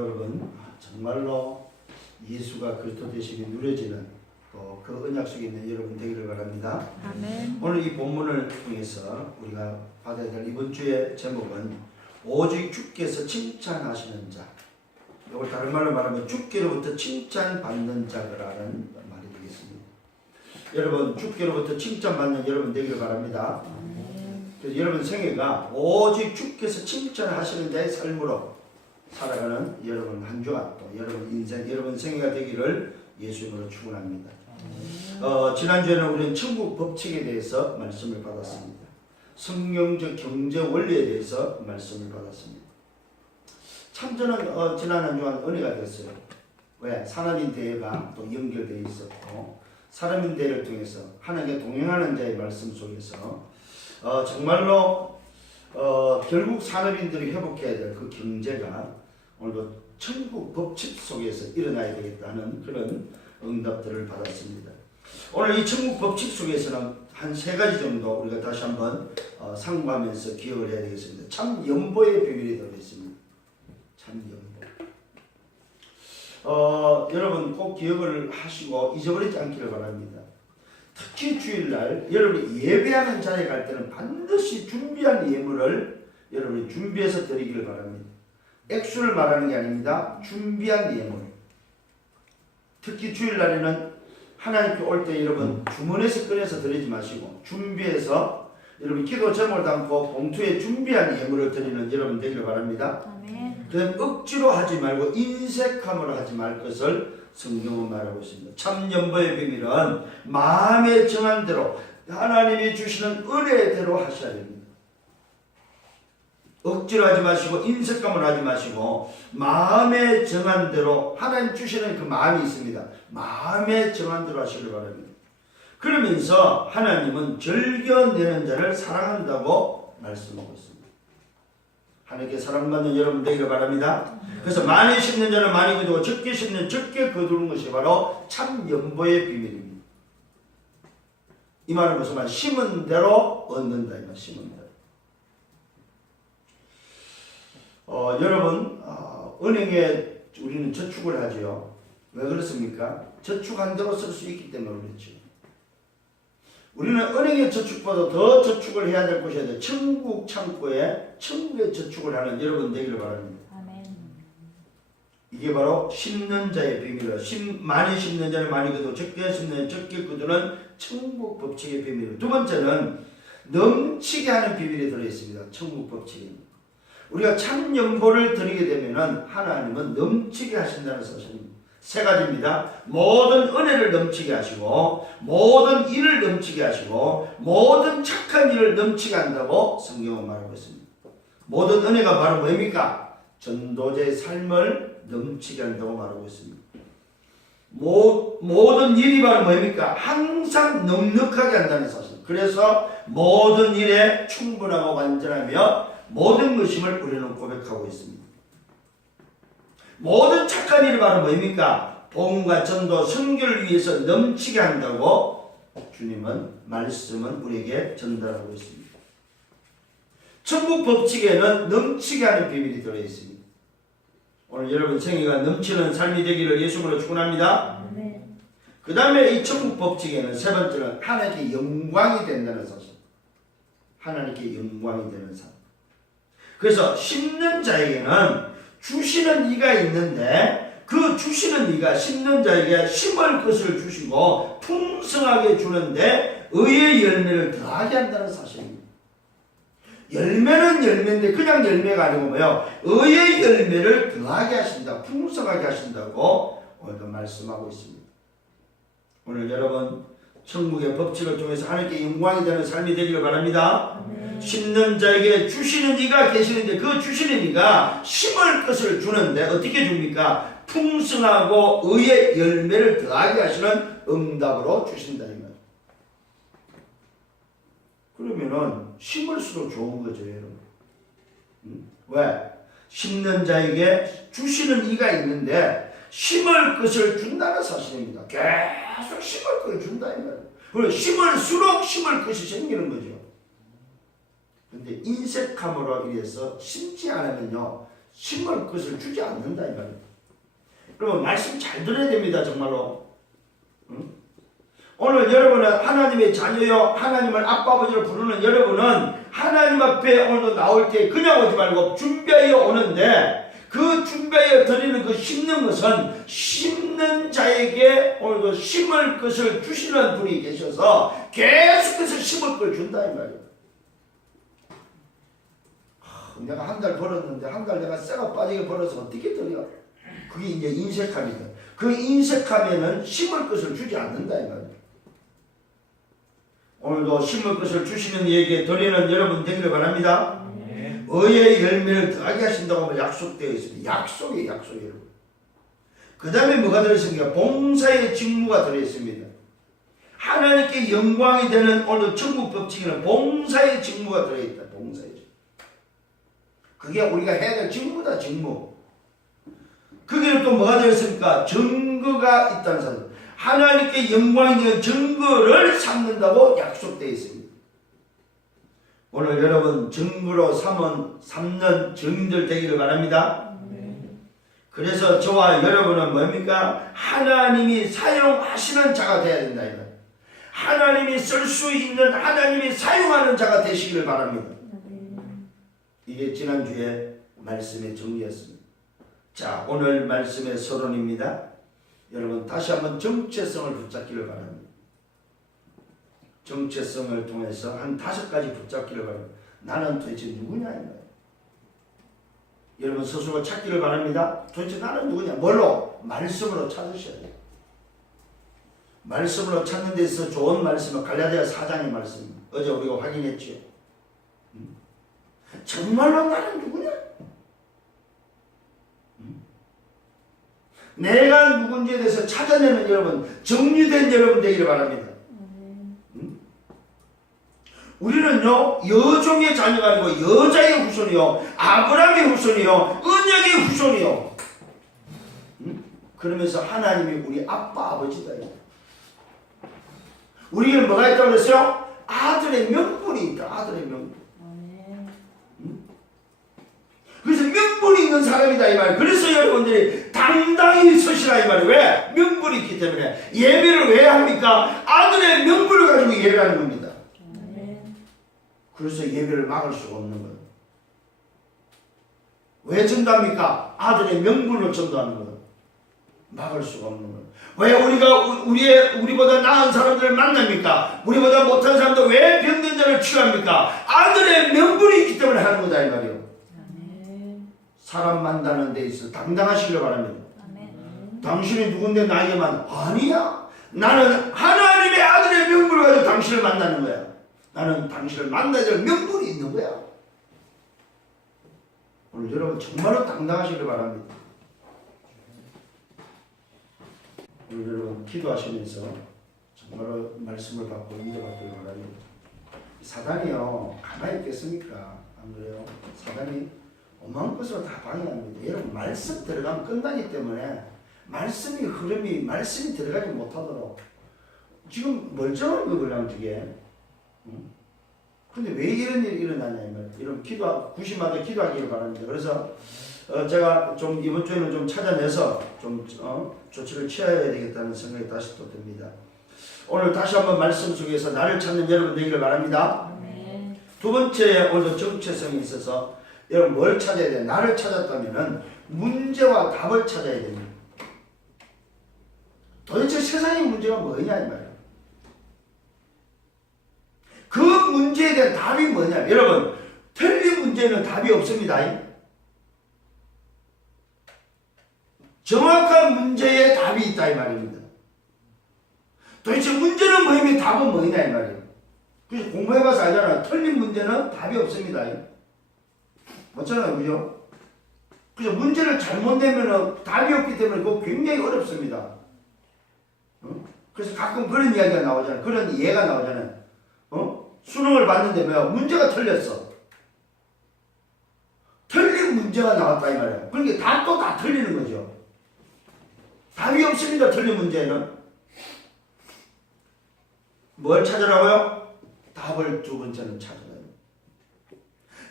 여러분, 정말로 예수가 그리스도 되심이 누려지는 또 그 언약 속에 있는 여러분 되기를 바랍니다. 아멘. 오늘 이 본문을 통해서 우리가 받아야 될 이번 주의 제목은 오직 주께서 칭찬하시는 자. 이걸 다른 말로 말하면 주께로부터 칭찬받는 자라는 말이 되겠습니다. 여러분, 주께로부터 칭찬받는 여러분 되기를 바랍니다. 그래서 여러분 생애가 오직 주께서 칭찬하시는 자의 삶으로 살아가는 여러분 한 주간 또 여러분 인생, 여러분 생애가 되기를 예수님으로 축원합니다. 지난주에는 우리는 천국 법칙에 대해서 말씀을 받았습니다. 성경적 경제 원리에 대해서 말씀을 받았습니다. 참 저는 지난 한 주간 은혜가 됐어요. 왜? 사람인 대회가 또 연결되어 있었고 사람인 대회를 통해서 하나님께 동행하는 자의 말씀 속에서 정말로 결국 산업인들이 회복해야 될 그 경제가 오늘도 천국 법칙 속에서 일어나야 되겠다는 그런 응답들을 받았습니다. 오늘 이 천국 법칙 속에서는 한 세 가지 정도 우리가 다시 한번 상고하면서 기억을 해야 되겠습니다. 참 연보의 비밀이 들어있습니다. 참 연보. 여러분 꼭 기억을 하시고 잊어버리지 않기를 바랍니다. 특히 주일날 여러분이 예배하는 자리에 갈 때는 반드시 준비한 예물을 여러분이 준비해서 드리기를 바랍니다. 액수를 말하는 게 아닙니다. 준비한 예물. 특히 주일날에는 하나님께 올 때 여러분 주머니에서 꺼내서 드리지 마시고 준비해서 여러분 기도 제목을 담고 봉투에 준비한 예물을 드리는 여러분 되기를 바랍니다. 아멘. 그다음 억지로 하지 말고 인색함으로 하지 말 것을 성경은 말하고 있습니다. 참 연보의 비밀은 마음에 정한 대로 하나님이 주시는 은혜대로 하셔야 됩니다. 억지로 하지 마시고 인색감을 하지 마시고 마음에 정한 대로 하나님 주시는 그 마음이 있습니다. 마음에 정한 대로 하시길 바랍니다. 그러면서 하나님은 즐겨내는 자를 사랑한다고 말씀하고 있습니다. 하나님께 사랑받는 여러분 되기를 바랍니다. 그래서 많이 심는 자는 많이 거두고 적게 심는 적게 거두는 것이 바로 참 연보의 비밀입니다. 이 말은 무슨 말? 심은 대로 얻는다. 이 말, 심은 대로. 여러분, 은행에 우리는 저축을 하죠. 왜 그렇습니까? 저축한 대로 쓸 수 있기 때문에 그렇죠. 우리는 은행의 저축보다 더 저축을 해야 될 곳이 아니라 천국 창고에 천국에 저축을 하는 여러분 되기를 바랍니다. 아멘. 이게 바로 심는 자의 비밀이에요. 많이 심는 자는 많이 거두고 적게 심는 자는 적게 거두는 천국 법칙의 비밀이에요. 두 번째는 넘치게 하는 비밀이 들어있습니다. 천국 법칙입니다. 우리가 참 연보를 드리게 되면은 하나님은 넘치게 하신다는 사실입니다. 세 가지입니다. 모든 은혜를 넘치게 하시고 모든 일을 넘치게 하시고 모든 착한 일을 넘치게 한다고 성경은 말하고 있습니다. 모든 은혜가 바로 뭡니까? 전도자의 삶을 넘치게 한다고 말하고 있습니다. 모든 일이 바로 뭡니까? 항상 넉넉하게 한다는 사실. 그래서 모든 일에 충분하고 완전하며 모든 것임을 우리는 고백하고 있습니다. 모든 착한 일이 바로 뭡니까? 복음과 전도, 선교를 위해서 넘치게 한다고 주님은 말씀은 우리에게 전달하고 있습니다. 천국 법칙에는 넘치게 하는 비밀이 들어있습니다. 오늘 여러분 생애가 넘치는 삶이 되기를 예수님으로 축원합니다. 그 다음에 이 천국 법칙에는 세 번째는 하나님께 영광이 된다는 사실. 하나님께 영광이 되는 삶. 그래서 심는 자에게는 주시는 이가 있는데 그 주시는 이가 심는 자에게 심을 것을 주시고 풍성하게 주는데 의의 열매를 더하게 한다는 사실입니다. 열매는 열매인데 그냥 열매가 아니고 뭐요? 의의 열매를 더하게 하신다. 풍성하게 하신다고 오늘도 말씀하고 있습니다. 오늘 여러분 천국의 법칙을 통해서 하나님께 영광이 되는 삶이 되기를 바랍니다. 심는 자에게 주시는 이가 계시는데 그 주시는 이가 심을 것을 주는데 어떻게 줍니까? 풍성하고 의의 열매를 더하게 하시는 응답으로 주신다 이 말. 그러면은 심을수록 좋은 거죠, 여러분. 왜? 심는 자에게 주시는 이가 있는데 심을 것을 준다는 사실입니다. 계속 심을 것을 준다 이 말. 그리고 심을수록 심을 것이 생기는 거죠. 근데 인색함으로 인해서 심지 않으면요 심을 것을 주지 않는다 이 말이에요. 그러면 말씀 잘 들어야 됩니다. 정말로. 응? 오늘 여러분은 하나님의 자녀요, 하나님을 아빠 아버지로 부르는 여러분은 하나님 앞에 오늘도 나올 때 그냥 오지 말고 준비하여 오는데, 그 준비하여 드리는 그 심는 것은 심는 자에게 오늘도 심을 것을 주시는 분이 계셔서 계속해서 심을 걸 준다 이 말이에요. 내가 한 달 벌었는데 한 달 내가 쇠가 빠지게 벌어서 어떻게 드려? 그게 이제 인색함이다. 그 인색함에는 심을 것을 주지 않는다 이 말이에요. 오늘도 심을 것을 주시는 이에게 드리는 여러분 되기를 바랍니다. 의의 열매를 더하게 하신다고 약속되어 있습니다. 약속이에요. 여러분. 그 다음에 뭐가 들어있습니까? 봉사의 직무가 들어있습니다. 하나님께 영광이 되는 오늘 천국 법칙에는 봉사의 직무가 들어있다. 봉사의 직무. 그게 우리가 해야 될 직무다. 직무. 거기는 또 뭐가 들어있습니까? 증거가 있다는 사람. 하나님께 영광이 되는 증거를 삼는다고 약속되어 있습니다. 오늘 여러분 증거로 삼는 증인들 되기를 바랍니다. 그래서 저와 여러분은 뭡니까? 하나님이 사용하시는 자가 되어야 된다. 하나님이 쓸 수 있는, 하나님이 사용하는 자가 되시기를 바랍니다. 이게 지난주에 말씀의 정리였습니다. 자, 오늘 말씀의 서론입니다. 여러분 다시 한번 정체성을 붙잡기를 바랍니다. 정체성을 통해서 한 5가지 붙잡기를 바랍니다. 나는 도대체 누구냐 이 말이에요. 여러분 스스로 찾기를 바랍니다. 도대체 나는 누구냐? 뭘로? 말씀으로 찾으셔야 돼요. 말씀으로 찾는 데 있어서 좋은 말씀은 갈라디아 4장의 말씀입니다. 어제 우리가 확인했죠. 정말로 나는 누구냐? 내가 누군지에 대해서 찾아내는 여러분, 정리된 여러분 되기를 바랍니다. 우리는요, 여종의 자녀가 아니고 여자의 후손이요, 아브라함의 후손이요, 언약의 후손이요. 그러면서 하나님이 우리 아빠 아버지다. 우리에게 뭐가 있다고 그랬어요? 아들의 명분이 있다. 아들의 명분. 그래서 명분이 있는 사람이다 이 말이에요. 그래서 여러분들이 당당히 서시라 이 말이에요. 왜? 명분이 있기 때문에. 예배를 왜 합니까? 아들의 명분을 가지고 예배하는 겁니다. 그래서 예배를 막을 수가 없는 거예요. 왜 전도합니까? 아들의 명분을 전도하는 거예요. 막을 수가 없는 거예요. 왜 우리보다 나은 사람들을 만납니까? 우리보다 못한 사람들 왜 병든 자를 치유합니까? 아들의 명분이 있기 때문에 하는 거다 이 말이에요. 사람 만나는 데 있어 당당하시길 바랍니다. 당신이 누군데 나에게만? 아니야. 나는 하나님의 아들의 명분을 가지고 당신을 만나는 거야. 나는 당신을 만나야 될 명분이 있는 거야. 오늘 여러분 정말로 당당하시길 바랍니다. 오늘 여러분 기도하시면서 정말로 말씀을 받고 인도받기를 바랍니다. 사단이요 가만히 있겠습니까? 안 그래요? 사단이 오만 것으로 다 방해합니다. 여러분 말씀 들어가면 끝나기 때문에 말씀이 흐름이 말씀이 들어가지 못하도록 지금 멀쩡한 거 그냥 저게. 근데 왜 이런 일이 일어나냐 이 말이에요. 여러분 구심마다 기도하기를 바랍니다. 그래서 제가 좀 이번 주에는 좀 찾아내서 좀 조치를 취해야 되겠다는 생각이 다시 또 듭니다. 오늘 다시 한번 말씀 속에서 나를 찾는 여러분 되기를 바랍니다. 두 번째 오늘도 정체성이 있어서 여러분 뭘 찾아야 돼요? 나를 찾았다면은 문제와 답을 찾아야 됩니다. 도대체 세상의 문제가 뭐냐 이 말이에요. 그 문제에 대한 답이 뭐냐? 여러분 틀린 문제는 답이 없습니다. 정확한 문제에 답이 있다 이 말입니다. 도대체 문제는 뭐이면 답은 뭐냐 이 말이에요. 그래서 공부해봐서 알잖아요. 틀린 문제는 답이 없습니다. 맞잖아요, 그죠? 그래서 문제를 잘못 내면은 답이 없기 때문에 그거 굉장히 어렵습니다. 그래서 가끔 그런 이야기가 나오잖아요. 그런 예가 나오잖아요. 수능을 봤는데 뭐야? 문제가 틀렸어. 틀린 문제가 나왔다 이 말이에요. 그러니까 답도 다 틀리는 거죠. 답이 없습니다. 틀린 문제는. 뭘 찾으라고요? 답을 두 번째는 찾으라요.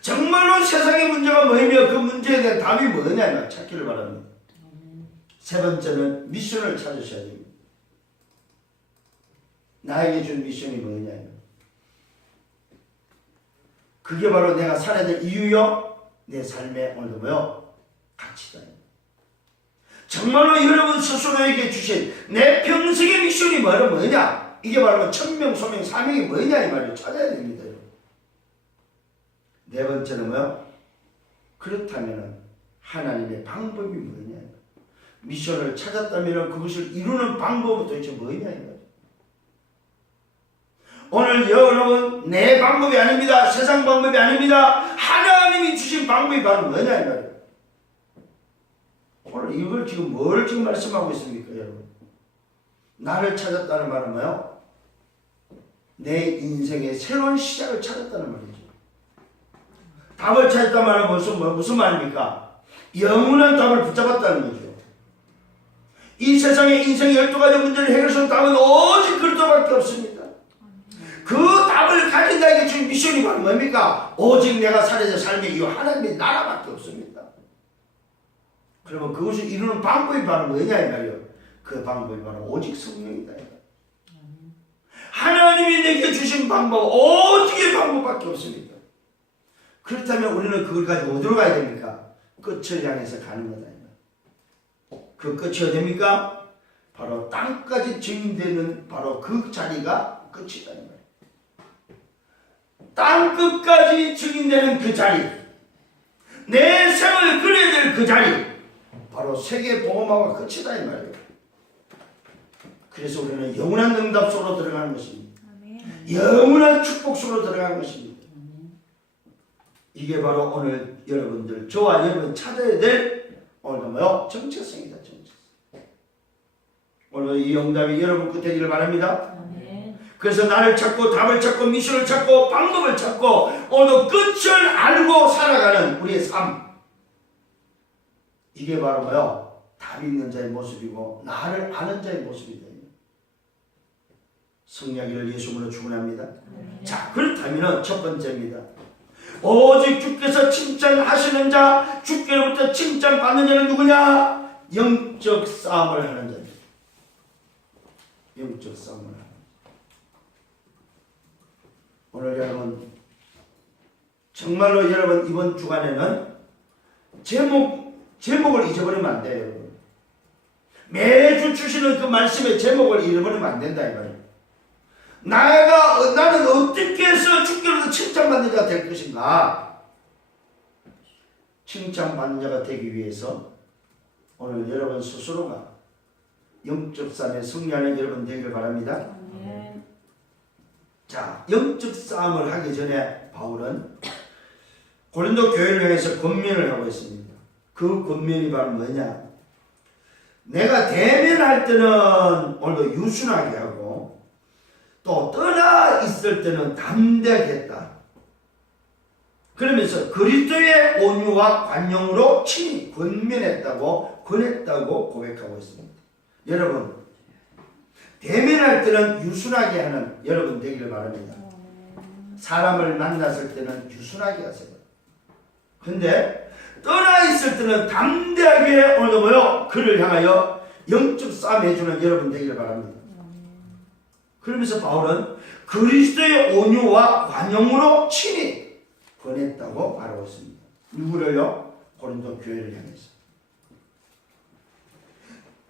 정말로 세상의 문제가 뭐이며 그 문제에 대한 답이 뭐냐 찾기를 바랍니다. 세 번째는 미션을 찾으셔야 됩니다. 나에게 준 미션이 뭐냐. 그게 바로 내가 살아야 될 이유요, 내 삶의 오늘도 뭐요? 가치다. 정말로 여러분 스스로에게 주신 내 평생의 미션이 뭐냐? 이게 바로 천명, 소명, 사명이 뭐냐 이 말을 찾아야 됩니다. 네 번째는 뭐요? 그렇다면 하나님의 방법이 뭐냐? 미션을 찾았다면 그것을 이루는 방법은 도대체 뭐냐 이 말이에요. 오늘 여러분 내 방법이 아닙니다. 세상 방법이 아닙니다. 하나님이 주신 방법이 바로 뭐냐 이 말이에요. 오늘 이걸 지금 뭘 지금 말씀하고 있습니까 여러분? 나를 찾았다는 말은 뭐예요? 내 인생의 새로운 시작을 찾았다는 말이죠. 답을 찾았다는 말은 무슨 말입니까? 영원한 답을 붙잡았다는 거죠. 이 세상의 인생의 12가지 문제를 해결할 수 있는 답은 오직 그리스도밖에 없습니다. 그 답을 가진 자에게 주신 미션이 바로 뭡니까? 오직 내가 살아야 될 삶의 이유 하나님의 나라밖에 없습니다. 그러면 그것을 이루는 방법이 바로 뭐냐 이 말이에요. 그 방법이 바로 오직 성령이다. 하나님이 내게 주신 방법 오직의 방법밖에 없습니다. 그렇다면 우리는 그걸 가지고 어디로 가야 됩니까? 끝을 향해서 가는 거다. 그 끝이 어디입니까? 바로 땅까지 증인되는 바로 그 자리가 끝이다. 땅 끝까지 증인되는 그 자리, 내 생을 그려야 될 그 자리, 바로 세계 복음화가 끝이다 이 말이에요. 그래서 우리는 영원한 응답 속으로 들어가는 것입니다. 영원한 축복 속으로 들어가는 것입니다. 이게 바로 오늘 여러분들, 저와 여러분 찾아야 될 오늘도 뭐요? 정체성이다. 정체성. 오늘 이 응답이 여러분 끝 되기를 바랍니다. 그래서 나를 찾고 답을 찾고 미션을 찾고 방법을 찾고 오늘 끝을 알고 살아가는 우리의 삶, 이게 바로 뭐요? 답 있는 자의 모습이고 나를 아는 자의 모습이다. 성령이를 예수님으로 축원합니다. 자, 그렇다면 첫 번째입니다. 오직 주께서 칭찬하시는 자, 주께로부터 칭찬받는 자는 누구냐? 영적 싸움을 하는 자입니다. 영적 싸움을 하는 자. 오늘 여러분 정말로 여러분 이번 주간에는 제목을 잊어버리면 안 돼요. 여러분. 매주 주시는 그 말씀의 제목을 잃어버리면 안 된다 이 말이에요. 나는 어떻게 해서 주께로부터 칭찬받는 자가 될 것인가? 칭찬받는 자가 되기 위해서 오늘 여러분 스스로가 영적 싸움에 승리하는 여러분 되기를 바랍니다. 자, 영적 싸움을 하기 전에 바울은 고린도 교회를 향해서 권면을 하고 있습니다. 그 권면이 바로 뭐냐? 내가 대면할 때는 오늘도 유순하게 하고 또 떠나 있을 때는 담대하겠다. 그러면서 그리스도의 온유와 관용으로 친히 권면했다고 고백하고 있습니다. 여러분 대면할 때는 유순하게 하는 여러분 되기를 바랍니다. 사람을 만났을 때는 유순하게 하세요. 근데 떠나 있을 때는 담대하게 오늘도 뭐요? 그를 향하여 영적 싸움 해주는 여러분 되기를 바랍니다. 그러면서 바울은 그리스도의 온유와 관용으로 친히 권했다고 말하고 있습니다. 누구를요? 고린도 교회를 향해서.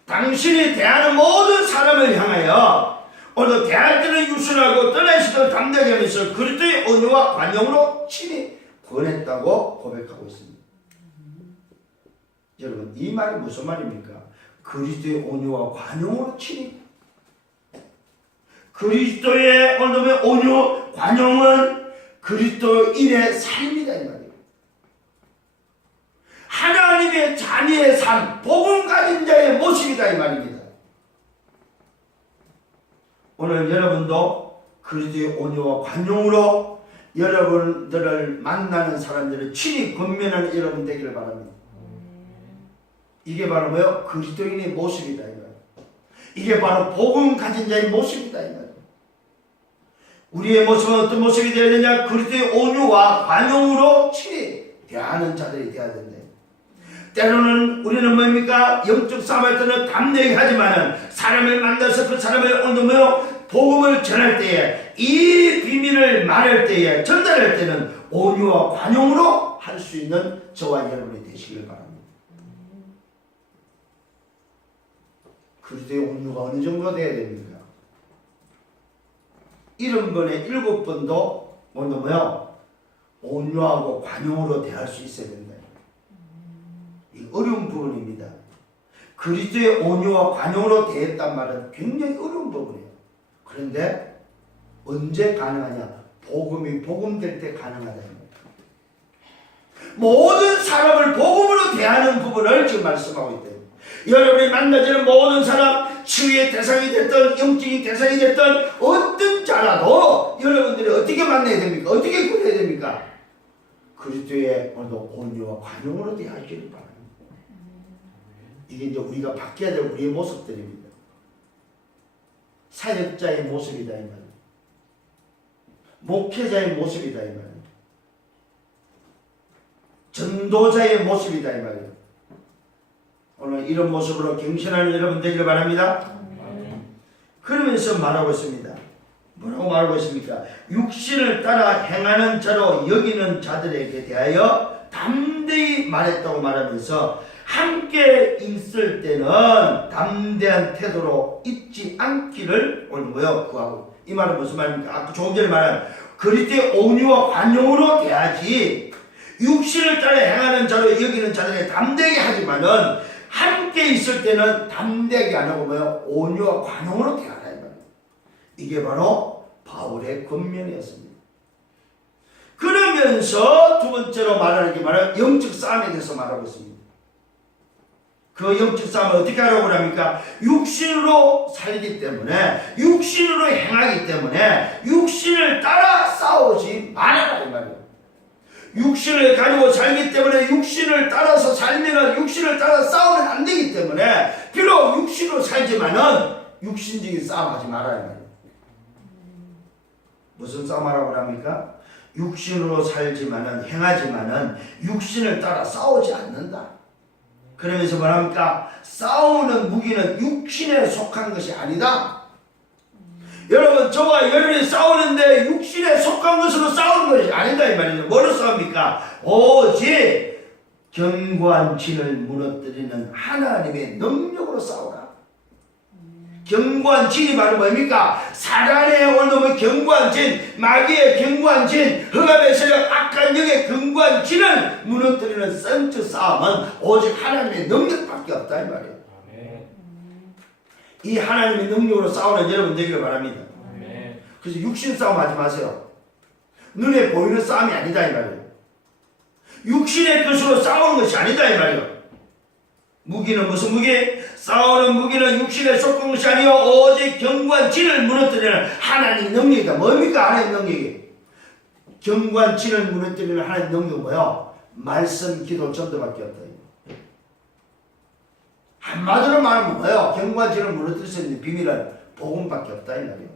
당신이 대하는 모든 사람을 향하여 오늘 대할 때는 유순하고 떠나 있을 때는 담대하게 하면서 그리스도의 온유와 관용으로 친히 권했다고 고백하고 있습니다. 여러분 이 말이 무슨 말입니까? 그리스도의 온유와 관용으로 친히. 그리스도의 오늘의 온유, 관용은 그리스도인의 삶이다 이 말이에요. 하나님의 자녀의 삶, 복음 가진 자의 모습이다 이 말입니다. 오늘 여러분도 그리스도의 온유와 관용으로 여러분들을 만나는 사람들을 친히 권면하는 여러분 되기를 바랍니다. 이게 바로 뭐예요? 그리스도인의 모습이다 이 말이에요. 이게 바로 복음 가진 자의 모습이다 이 말이에요. 우리의 모습은 어떤 모습이 되어야 되냐? 그리스도의 온유와 관용으로 친히 대하는 자들이 되어야 된다. 때로는 우리는 뭡니까? 영적 싸움할 때는 담대하게 하지만은 사람을 만나서 그 사람을 얻으며 복음을 전할 때에 이 비밀을 말할 때에 전달할 때는 온유와 관용으로 할 수 있는 저와 여러분이 되시길 바랍니다. 그리스도의 온유가 어느 정도 돼야 됩니까? 70번에 7번도 뭐요? 온유하고 관용으로 대할 수 있어야 된다. 이 어려운 부분입니다. 그리스도의 온유와 관용으로 대했단 말은 굉장히 어려운 부분이에요. 그런데 언제 가능하냐? 복음이 복음될 때 가능하다. 모든 사람을 복음으로 대하는 부분을 지금 말씀하고 있대요. 여러분이 만나지는 모든 사람, 치유의 대상이 됐던 영적인 대상이 됐던 어떤 자라도 여러분들이 어떻게 만나야 됩니까? 어떻게 구해야 됩니까? 그리스도의 온유와 관용으로 대하기를 바랍니다. 이게 이제 우리가 바뀌어야 될 우리의 모습들입니다. 사역자의 모습이다 이 말이에요. 목회자의 모습이다 이 말이에요. 전도자의 모습이다 이 말이에요. 오늘 이런 모습으로 경신하는 여러분 되기를 바랍니다. 그러면서 말하고 있습니다. 뭐라고 말하고 있습니까? 육신을 따라 행하는 자로 여기는 자들에게 대하여 담대히 말했다고 말하면서 함께 있을 때는 담대한 태도로 있지 않기를 오늘 구하고, 이 말은 무슨 말입니까? 아까 조금 전에 말한 그리스도의 온유와 관용으로 대하지 육신을 따라 행하는 자로 여기는 자들에게 담대하게 하지만은 함께 있을 때는 담대하게 안 하고 온유와 관용으로 대하라 이 말이에요. 이게 바로 바울의 권면이었습니다. 그러면서 두 번째로 말하는 게 바로 영적 싸움에 대해서 말하고 있습니다. 그 영적 싸움을 어떻게 하라고 합니까? 육신으로 살기 때문에, 육신으로 행하기 때문에 육신을 따라 싸우지 말아라 이 말이에요. 육신을 가지고 살기 때문에 육신을 따라서 살면은 육신을 따라 싸우면 안 되기 때문에 비록 육신으로 살지만은 육신적인 싸움하지 말아야 해요. 무슨 싸움하라고 합니까? 육신으로 살지만은 행하지만은 육신을 따라 싸우지 않는다. 그러면서 뭐랍니까? 싸우는 무기는 육신에 속한 것이 아니다. 여러분, 저와 여러분이 싸우는데 육신에 속한 것으로 싸우는 것이 아니다 이 말이죠. 뭐로 싸웁니까? 오직 견고한 진을 무너뜨리는 하나님의 능력으로 싸우라. 견고한 진이 바로 뭡니까? 사단의 오늘의 견고한 진, 마귀의 견고한 진, 흑암의 세력, 악한 영의 견고한 진을 무너뜨리는 성적 싸움은 오직 하나님의 능력밖에 없다 이 말이에요. 이 하나님의 능력으로 싸우는 여러분 되기를 바랍니다. 그래서 육신 싸움 하지 마세요. 눈에 보이는 싸움이 아니다 이 말이에요. 육신의 것으로 싸우는 것이 아니다 이 말이에요. 무기는 무슨 무기? 싸우는 무기는 육신에 속한 것이 아니요 오직 견고한 진을 무너뜨리는 하나님의 능력이다. 뭡니까 하나님의 능력이? 견고한 진을 무너뜨리는 하나님의 능력은 뭐요? 말씀, 기도, 전도밖에 없다. 한마디로 말하면 뭐예요? 견고한 진을 무너뜨릴 수 있는 비밀은 복음밖에 없다 이 말이에요.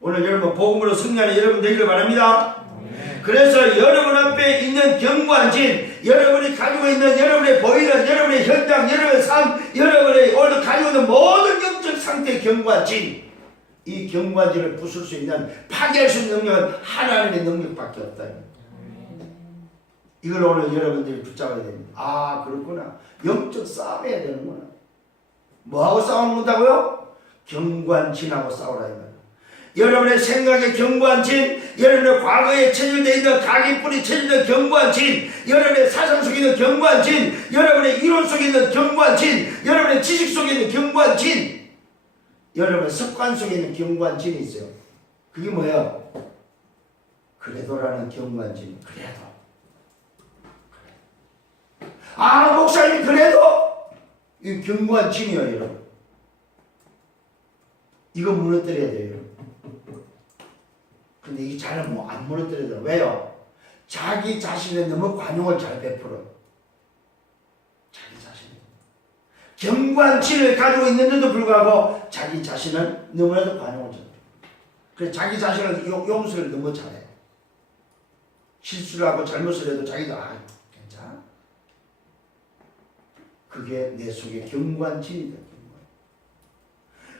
오늘 여러분 복음으로 승리하는 여러분 되기를 바랍니다. 그래서 여러분 앞에 있는 견고한 진, 여러분이 가지고 있는 여러분의 보이는 여러분의 현장, 여러분의 삶, 여러분의 오늘 가지고 있는 모든 영적 상태의 견고한 진, 이 견고한 진을 부술 수 있는, 파괴할 수 있는 능력은 하나님의 능력밖에 없다. 이걸 오늘 여러분들이 붙잡아야 됩니다. 아, 그렇구나. 영적 싸움해야 되는구나. 뭐하고 싸우는 건다고요? 견고한 진하고 싸우라 이 말이에요. 여러분의 생각에 견고한 진, 여러분의 과거에 체질되어 있는 각인뿌리 체질된 견고한 진, 여러분의 사상 속에 있는 견고한 진, 여러분의 이론 속에 있는 견고한 진, 여러분의 지식 속에 있는 견고한 진, 여러분의 습관 속에 있는 견고한 진이 있어요. 그게 뭐예요? 그래도라는 견고한 진. 그래도. 아, 목사님 그래도? 이 견고한 진이에요 여러분. 이거 무너뜨려야 돼요. 근데 이게 잘 안 무너뜨리더라고요. 왜요? 자기 자신에 너무 관용을 잘 베풀어. 자기 자신. 견고한 진을 가지고 있는데도 불구하고 자기 자신은 너무나도 관용을 잘 베풀어. 그래서 자기 자신을 용서를 너무 잘해. 실수를 하고 잘못을 해도 자기도 괜찮아. 그게 내 속에 경관진이다.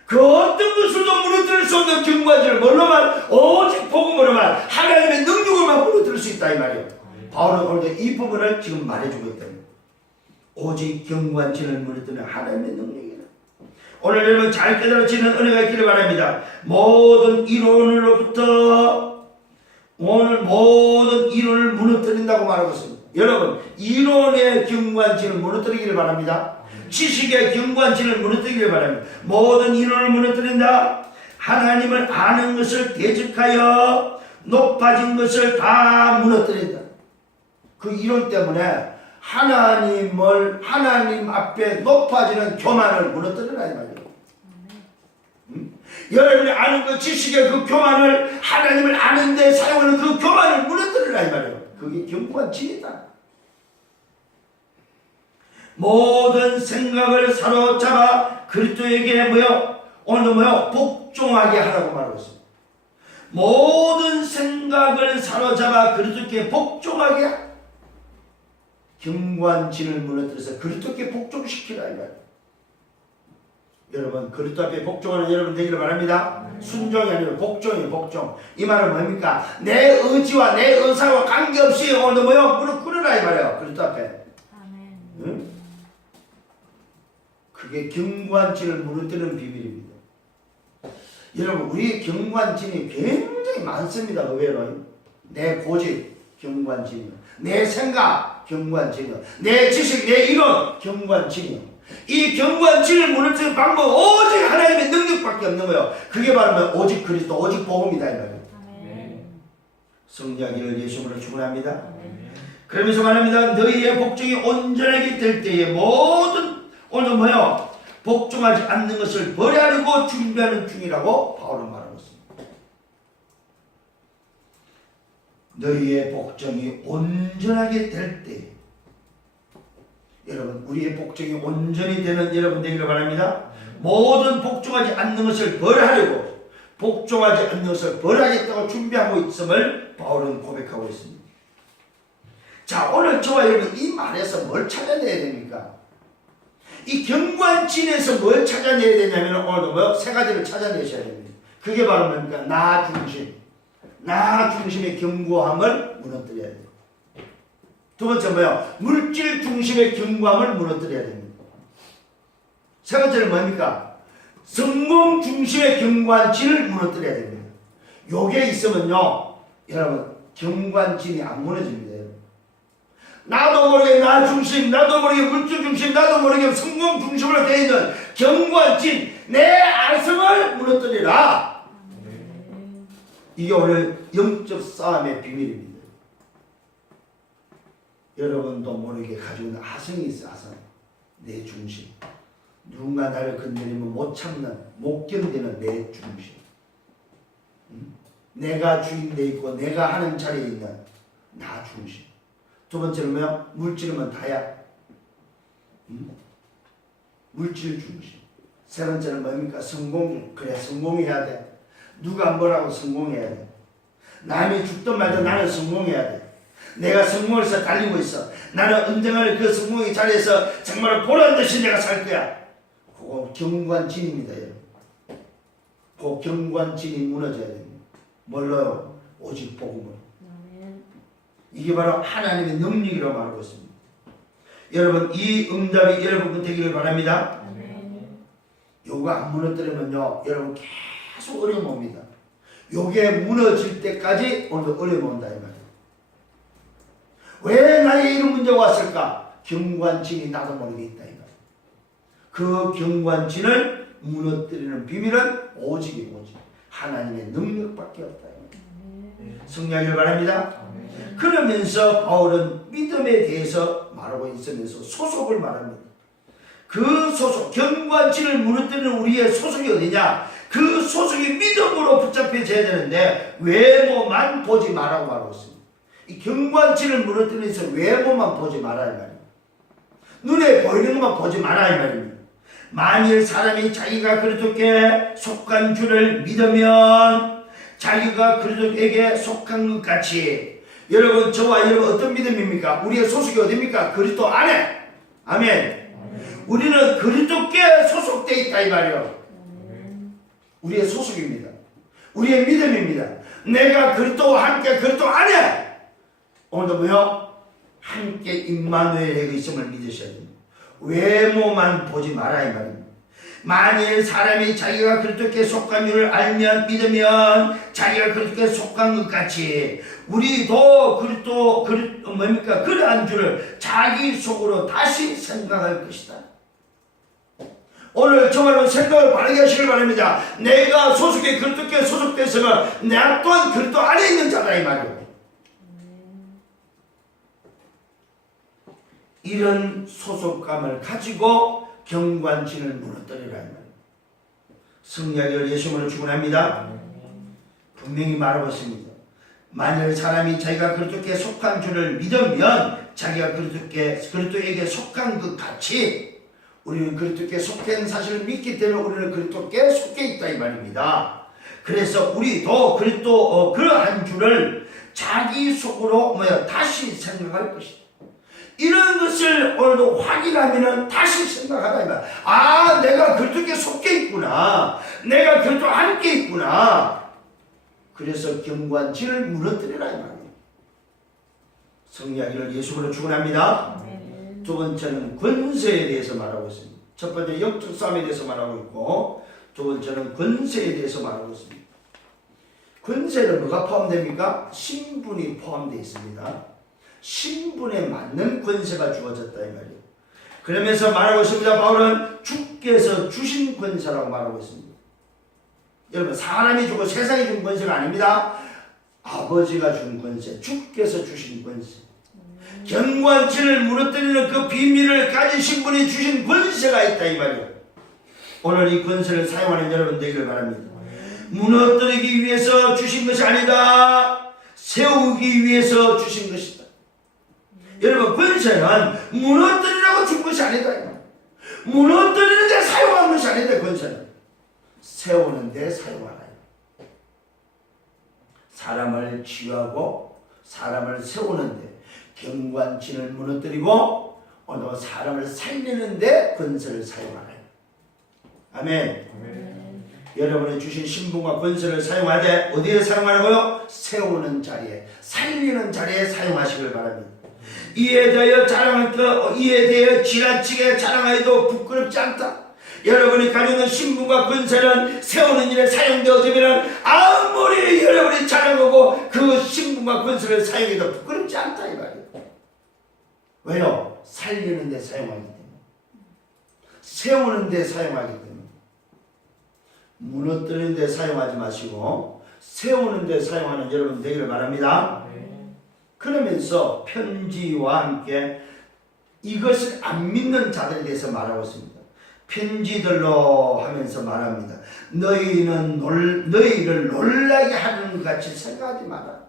그 어떤 것을도 무너뜨릴 수 없는 경관진을 뭘로만 오직 복음으로만 하나님의 능력으로만 무너뜨릴 수 있다 이 말이에요. 바울은 오늘 이 부분을 지금 말해주고 있다. 오직 경관진을 무너뜨리는 하나님의 능력이다. 오늘 여러분 잘 깨달아지는 은혜가 있기를 바랍니다. 모든 이론으로부터 오늘 모든 이론을 무너뜨린다고 말하고 있습니다. 여러분 이론의 경관진을 무너뜨리기를 바랍니다. 지식의 경관진을 무너뜨리기를 바랍니다. 모든 이론을 무너뜨린다. 하나님을 아는 것을 대적하여 높아진 것을 다 무너뜨린다. 그 이론 때문에 하나님 앞에 높아지는 교만을 무너뜨리라 이 말이에요. 여러분이 아는 그 지식의 그 교만을 하나님을 아는 데 사용하는 그 교만을 무너뜨리라 이 말이에요. 그게 경관진이다. 모든 생각을 사로잡아 그리스도에게 오늘 복종하게 하라고 말하고 있습니다. 모든 생각을 사로잡아 그리스도께 복종하게 하라. 경관진을 무너뜨려서 그리스도께 복종시키라 이 말이에요. 여러분 그리스도 앞에 복종하는 여러분 되기를 바랍니다. 순종이 아니라 복종이에요. 복종. 이 말은 뭡니까? 내 의지와 내 의사와 관계없이 오늘 무릎 꿇으라 이 말이에요. 그리스도 앞에. 아멘. 응? 그게 경관진을 무너뜨리는 비밀입니다. 여러분 우리 경관진이 굉장히 많습니다. 의외로 내 고집 경관진이요, 내 생각 경관진이요, 내 지식 내 이론 경관진이요. 이 경관진을 무너뜨리는 방법 오직 하나님의 능력밖에 없는 거예요. 그게 바로 오직 그리스도 오직 복음이다 이 말이에요. 성장기를 예수님으로 축원합니다. 그러면서 말합니다. 너희의 복종이 온전하게 될 때에 모든 오늘 복종하지 않는 것을 버리려고 준비하는 중이라고 바울은 말하고 있습니다. 너희의 복종이 온전하게 될 때, 여러분 우리의 복종이 온전히 되는 여러분 되기를 바랍니다. 모든 복종하지 않는 것을 버리려고 복종하지 않는 것을 버리겠다고 준비하고 있음을 바울은 고백하고 있습니다. 자, 오늘 저와 여러분 이 말에서 뭘 찾아내야 됩니까? 이 경관진에서 뭘 찾아내야 되냐면 오늘도 세 가지를 찾아내셔야 됩니다. 그게 바로 뭡니까? 나 중심. 나 중심의 견고함을 무너뜨려야 돼요. 두 번째 물질 중심의 견고함을 무너뜨려야 됩니다. 세 번째는 뭡니까? 성공 중심의 경관진을 무너뜨려야 됩니다. 요게 있으면요, 여러분 경관진이 안 무너집니다. 나도 모르게 나 중심, 나도 모르게 물질 중심, 나도 모르게 성공 중심으로 되어 있는 경관진, 내 아성을 무너뜨리라. 이게 오늘 영적 싸움의 비밀입니다. 여러분도 모르게 가지고 있는 아성이 있어요. 아성, 내 중심. 누군가 나를 건드리면 못 참는, 못 견디는 내 중심. 내가 주인 돼 있고 내가 하는 자리에 있는 나 중심. 두 번째는 물질이면 다야. 물질 중심. 세 번째는 뭡니까? 성공. 그래, 성공해야 돼. 누가 뭐라고 성공해야 돼. 남이 죽든 말든 나는 성공해야 돼. 내가 성공해서 달리고 있어. 나는 언젠가 그 성공의 자리에서 정말 보란듯이 내가 살 거야. 그거 경관진입니다. 여러분. 그 경관진이 무너져야 됩니다. 뭘로요? 오직 복음으로. 이게 바로 하나님의 능력이라고 말하고 있습니다. 여러분 이 응답이 여러분 되기를 바랍니다. 요거 안 무너뜨리면요 여러분 계속 어려움 옵니다. 요게 무너질 때까지 오늘도 어려움 온다 이 말이에요. 왜 나에게 이런 문제가 왔을까? 경관진이 나도 모르게 있다 이 말이에요. 그 경관진을 무너뜨리는 비밀은 오직 하나님의 능력밖에 없다 이 말이에요. 성령을 바랍니다. 그러면서 바울은 믿음에 대해서 말하고 있으면서 소속을 말합니다. 그 소속, 경관진을 무너뜨리는 우리의 소속이 어디냐? 그 소속이 믿음으로 붙잡혀져야 되는데 외모만 보지 말라고 말하고 있습니다. 이 경관진을 무너뜨리면서 외모만 보지 말라 이 말입니다. 눈에 보이는 것만 보지 마라 이 말입니다. 만일 사람이 자기가 그리스도께 속한 줄을 믿으면 자기가 그리스도에게 속한 것 같이. 여러분, 저와 여러분 어떤 믿음입니까? 우리의 소속이 어디입니까? 그리스도 안에. 아멘. 우리는 그리스도께 소속되어 있다 이 말이요. 우리의 소속입니다. 우리의 믿음입니다. 내가 그리스도와 함께 그리스도 안에 오늘도 뭐요? 함께 임마누엘의 있음을 믿으셔야 됩니다. 외모만 보지 마라 이 말입니다. 만일 사람이 자기가 그리스도께 속한 줄을 알면 믿으면 자기가 그리스도께 속한 것 같이 우리도 뭡니까? 그러한 줄을 자기 속으로 다시 생각할 것이다. 오늘 정말로 생각을 바르게 하시길 바랍니다. 내가 소속에 그리스도께 소속됐으면 나 또한 그리스도 안에 있는 자다 이 말이에요. 이런 소속감을 가지고 경관진을 무너뜨리라 이 말이에요. 승리하기를 예수님으로 축원합니다. 분명히 말하고 있습니다. 만일 사람이 자기가 그리스도께 속한 줄을 믿으면 자기가 그리스도에게 속한 것 같이 우리는 그리스도께 속한 사실을 믿기 때문에 우리는 그리스도께 속해 있다 이 말입니다. 그래서 우리도 그러한 줄을 자기 속으로 다시 생각할 것이다. 이런 것을 오늘도 확인하면 다시 생각하다 이 말. 아, 내가 그리스도께 속해 있구나. 내가 그리스도 함께 있구나. 그래서 경관진을 무너뜨리라 이 말이에요. 승리하기를 예수로 축원합니다. 두 번째는 권세에 대해서 말하고 있습니다. 첫 번째 영적 싸움에 대해서 말하고 있고 두 번째는 권세에 대해서 말하고 있습니다. 권세는 뭐가 포함됩니까? 신분이 포함되어 있습니다. 신분에 맞는 권세가 주어졌다 이 말이에요. 그러면서 말하고 있습니다. 바울은 주께서 주신 권세라고 말하고 있습니다. 여러분, 사람이 주고 세상이 준 권세가 아닙니다. 아버지가 준 권세, 주께서 주신 권세. 경관진을 무너뜨리는 그 비밀을 가지신 분이 주신 권세가 있다 이 말이에요. 오늘 이 권세를 사용하는 여러분 되기를 바랍니다. 무너뜨리기 위해서 주신 것이 아니다. 세우기 위해서 주신 것이다. 여러분, 권세는 무너뜨리라고 준 것이 아니다. 무너뜨리는 데 사용한 것이 아니다. 권세는 세우는 데 사용하라. 사람을 치유하고 사람을 세우는데 경관진을 무너뜨리고 오늘 사람을 살리는데 권세를 사용하라. 아멘. 여러분이 주신 신분과 권세를 사용할 때 어디에 사용하라고요? 세우는 자리에, 살리는 자리에 사용하시길 바랍니다. 이에 대하여 지나치게 자랑하여도 부끄럽지 않다. 여러분이 가지고 있는 신분과 권세는 세우는 일에 사용되어지면 아무리 여러분이 자랑하고 그 신분과 권세를 사용해도 부끄럽지 않다 이 말이에요. 왜요? 살리는 데 사용하기 때문에, 세우는 데 사용하기 때문에. 무너뜨리는 데 사용하지 마시고 세우는 데 사용하는 여러분 되기를 바랍니다. 그러면서 편지와 함께 이것을 안 믿는 자들에 대해서 말하고 있습니다. 편지들로 하면서 말합니다. 너희를 놀라게 하는 것 같이 생각하지 마라.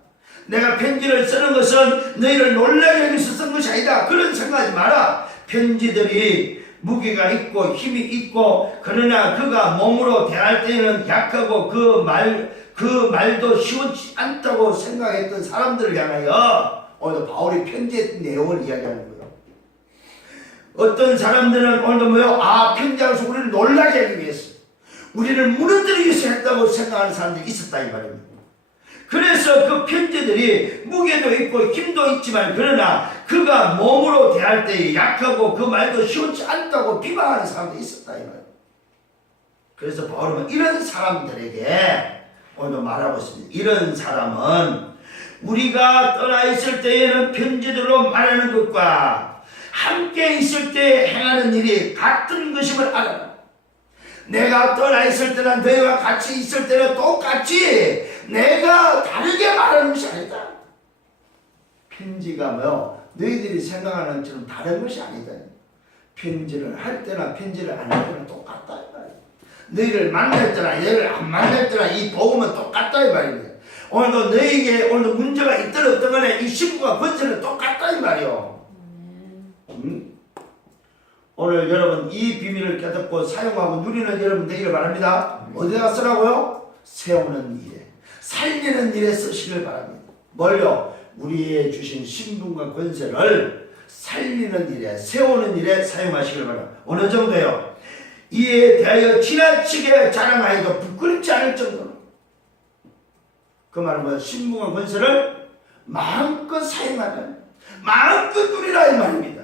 내가 편지를 쓰는 것은 너희를 놀라게 하기 위해서 쓴 것이 아니다. 그런 생각하지 마라. 편지들이 무게가 있고 힘이 있고 그러나 그가 몸으로 대할 때는 약하고 그 말도 쉬웠지 않다고 생각했던 사람들을 향하여 오늘 바울이 편지의 내용을 이야기하는 거예요. 어떤 사람들은 오늘도 편지하면서 우리를 놀라게 하기 위해서 우리를 무너뜨리기 위해서 했다고 생각하는 사람들이 있었다 이 말입니다. 그래서 그 편지들이 무게도 있고 힘도 있지만 그러나 그가 몸으로 대할 때 약하고 그 말도 쉬웠지 않다고 비방하는 사람도 있었다 이 말이에요. 그래서 바울은 이런 사람들에게 오늘 말하고 있습니다. 이런 사람은 우리가 떠나 있을 때에는 편지들로 말하는 것과 함께 있을 때 행하는 일이 같은 것임을 알아라. 내가 떠나 있을 때나 너희와 같이 있을 때는 똑같이 내가 다르게 말하는 것이 아니다. 편지가 너희들이 생각하는 것처럼 다른 것이 아니다. 편지를 할 때나 편지를 안 할 때는 똑같다 이 말이야. 너희를 만날 때나 너희를 안 만날 때나 이 복음은 똑같다 이 말입니다. 오늘도 너희에게 오늘도 문제가 있든 없든 간에 이 신분과 권세는 똑같다 이 말이요. 오늘 여러분 이 비밀을 깨닫고 사용하고 누리는 여러분 되기를 바랍니다. 어디다 쓰라고요? 세우는 일에. 살리는 일에 쓰시길 바랍니다. 뭘요? 우리의 주신 신분과 권세를 살리는 일에, 세우는 일에 사용하시길 바랍니다. 어느 정도요? 이에 대하여 지나치게 자랑하여도 부끄럽지 않을 정도로. 그 말은 뭐예요? 신분과 권세를 마음껏 사용하면 마음껏 누리라 이 말입니다.